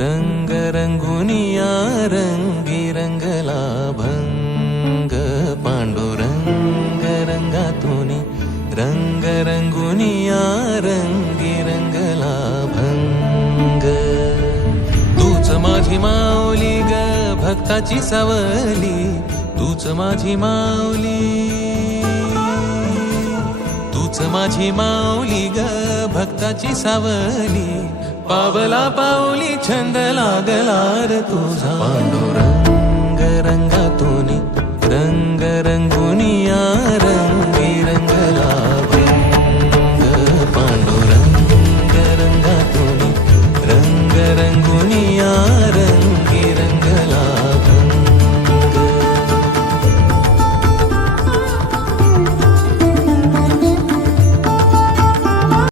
रंग रंगुनिया रंगी रंगला भंग पांडुरंग रंगातून रंग रंगुनिया रंगी रंगला भंग तूच माझी माऊली ग भक्ताची सावली तूच माझी माऊली तूच माझी माऊली ग भक्ताची सावली पावला पाऊली छंद लागला रे तुझा पांडुरंग रंगातून रंग रंगुनिया रंगी रंगला